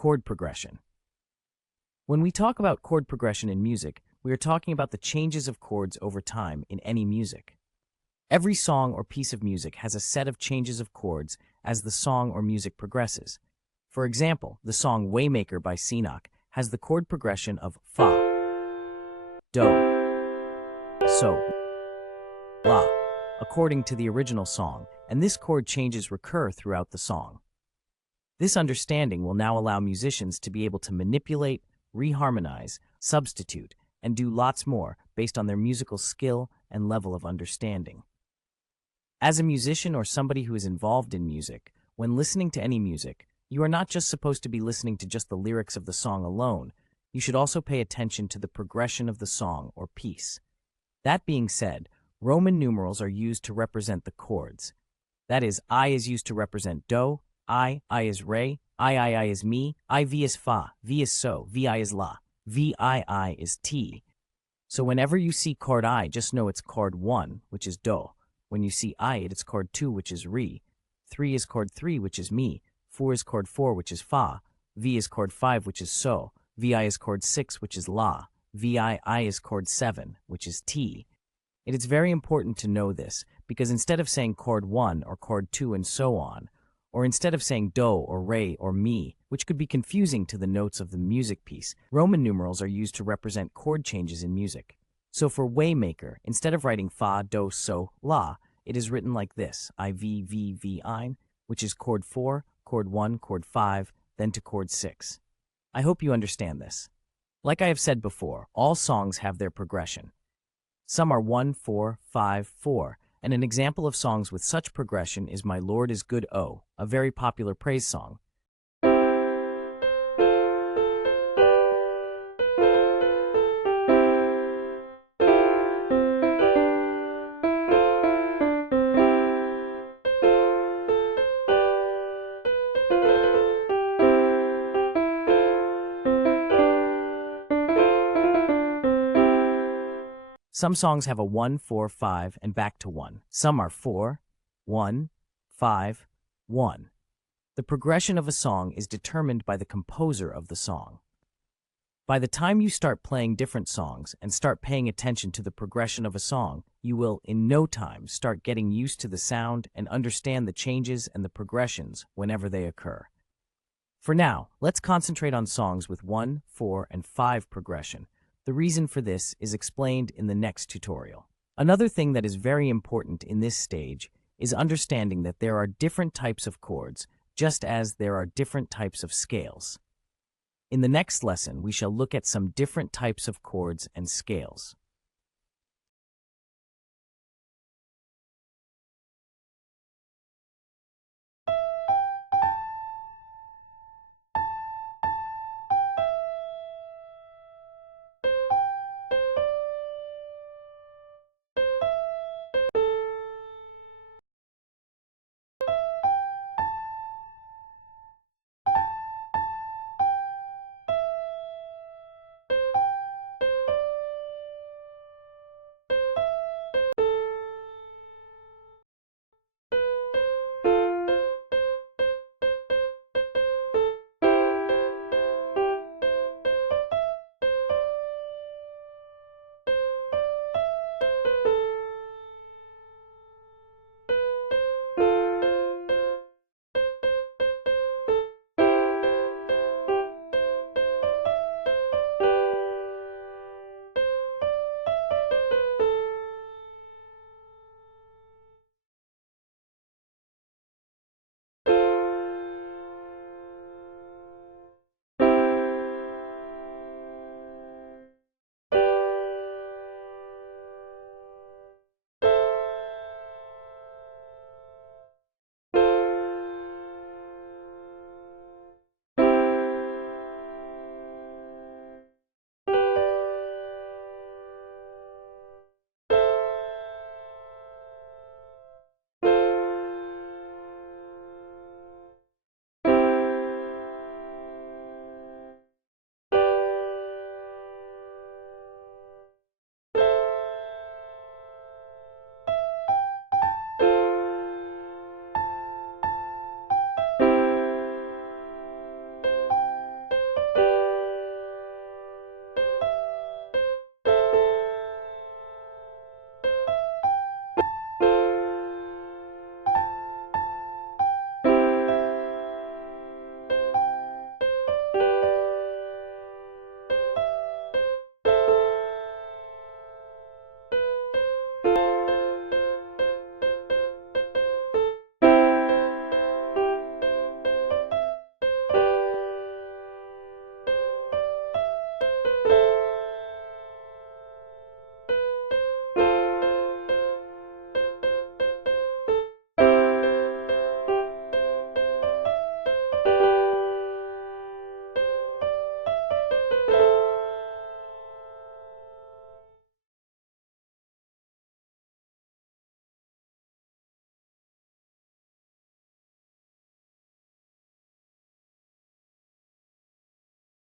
Chord progression. When we talk about chord progression in music, we are talking about the changes of chords over time in any music. Every song or piece of music has a set of changes of chords as the song or music progresses. For example, the song Waymaker by Sinach has the chord progression of Fa, Do, So, La, according to the original song, and this chord changes recur throughout the song. This understanding will now allow musicians to be able to manipulate, reharmonize, substitute, and do lots more based on their musical skill and level of understanding. As a musician or somebody who is involved in music, when listening to any music, you are not just supposed to be listening to just the lyrics of the song alone. You should also pay attention to the progression of the song or piece. That being said, Roman numerals are used to represent the chords. That is, I is used to represent Do, I is Re, I is Mi, IV is Fa, V is So, VI is La, VII is Ti. So whenever you see chord I, just know it's chord 1, which is Do. When you see I, it's chord 2, which is Re. 3 is chord 3, which is Mi. 4 is chord 4, which is Fa. V is chord 5, which is So. VI is chord 6, which is La. VII is chord 7, which is Ti. It is very important to know this, because instead of saying chord 1 or chord 2 and so on, or instead of saying Do or Re or Mi, which could be confusing to the notes of the music piece, Roman numerals are used to represent chord changes in music. So for Waymaker, instead of writing Fa, Do, So, La, it is written like this, I, which is chord 4, chord 1, chord 5, then to chord 6. I hope you understand this. Like I have said before, all songs have their progression. Some are 1, 4, 5, 4, and an example of songs with such progression is My Lord is Good O, a very popular praise song. Some songs have a 1, 4, 5, and back to 1. Some are 4, 1, 5, 1. The progression of a song is determined by the composer of the song. By the time you start playing different songs and start paying attention to the progression of a song, you will, in no time, start getting used to the sound and understand the changes and the progressions whenever they occur. For now, let's concentrate on songs with 1, 4, and 5 progression. The reason for this is explained in the next tutorial. Another thing that is very important in this stage is understanding that there are different types of chords, just as there are different types of scales. In the next lesson, we shall look at some different types of chords and scales.